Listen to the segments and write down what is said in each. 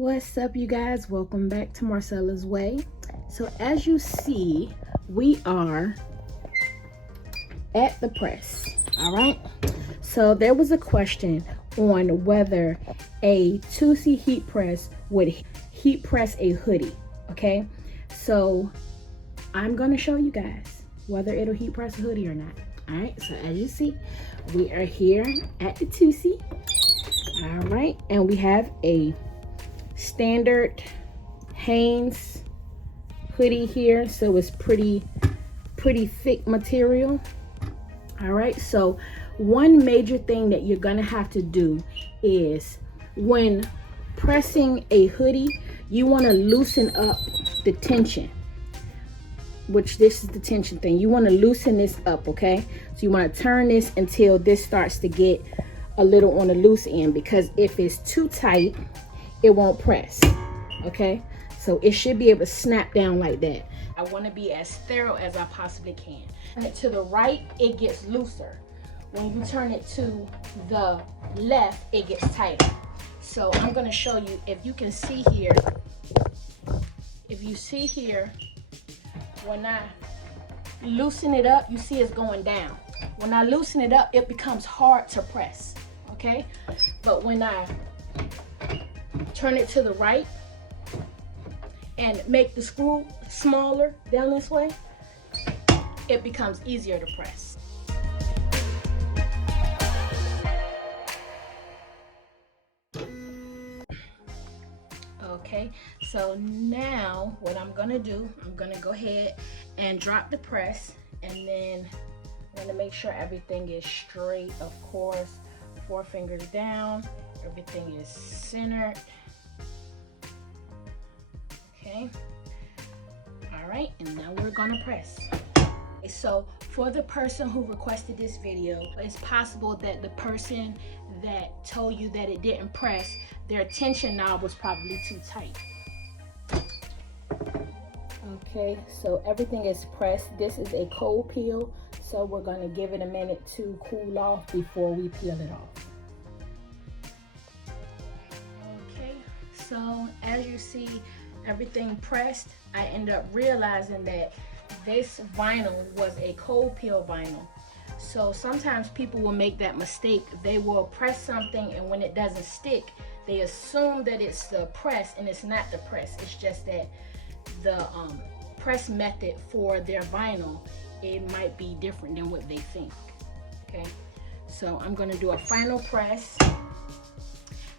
What's up, you guys? Welcome back to Marcella's Way. So as you see, we are at the press. All right, so there was a question on whether a Tusy heat press would heat press a hoodie. Okay, so I'm gonna show you guys whether it'll heat press a hoodie or not. All right, so as you see, we are here at the Tusy. All right, and we have a standard Hanes hoodie here, so it's pretty thick material. All right, so one major thing that you're gonna have to do is when pressing a hoodie, you want to loosen up the tension, which this is the tension thing. You want to loosen this up, okay? So you want to turn this until this starts to get a little on the loose end, because if it's too tight, it won't press. Okay, so it should be able to snap down like that. I want to be as thorough as I possibly can. And to the right, it gets looser. When you turn it to the left, it gets tighter. So I'm going to show you, if you can see here, if you see here, when I loosen it up, you see it's going down. When I loosen it up, it becomes hard to press. Okay, but when I turn it to the right and make the screw smaller down this way, it becomes easier to press. Okay, so now what I'm gonna do, I'm gonna go ahead and drop the press, and then I'm gonna make sure everything is straight, of course. 4 fingers down, everything is centered. Okay, all right, and now we're gonna press. So for the person who requested this video, it's possible that the person that told you that it didn't press, their tension knob was probably too tight. Okay, so everything is pressed. This is a cold peel, so we're gonna give it a minute to cool off before we peel it off. Okay, so as you see, everything pressed. I ended up realizing that this vinyl was a cold peel vinyl. So sometimes people will make that mistake. They will press something, and when it doesn't stick, they assume that it's the press, and it's not the press. It's just that the press method for their vinyl, it might be different than what they think. Okay, so I'm going to do a final press.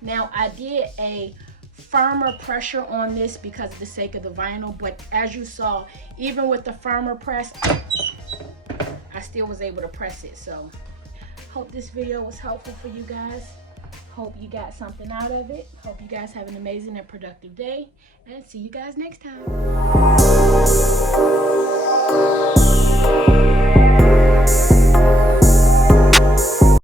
Now I did a firmer pressure on this because of the sake of the vinyl, but as you saw, even with the firmer press, I still was able to press it. So hope this video was helpful for you guys. Hope you got something out of it. Hope you guys have an amazing and productive day, and see you guys next time.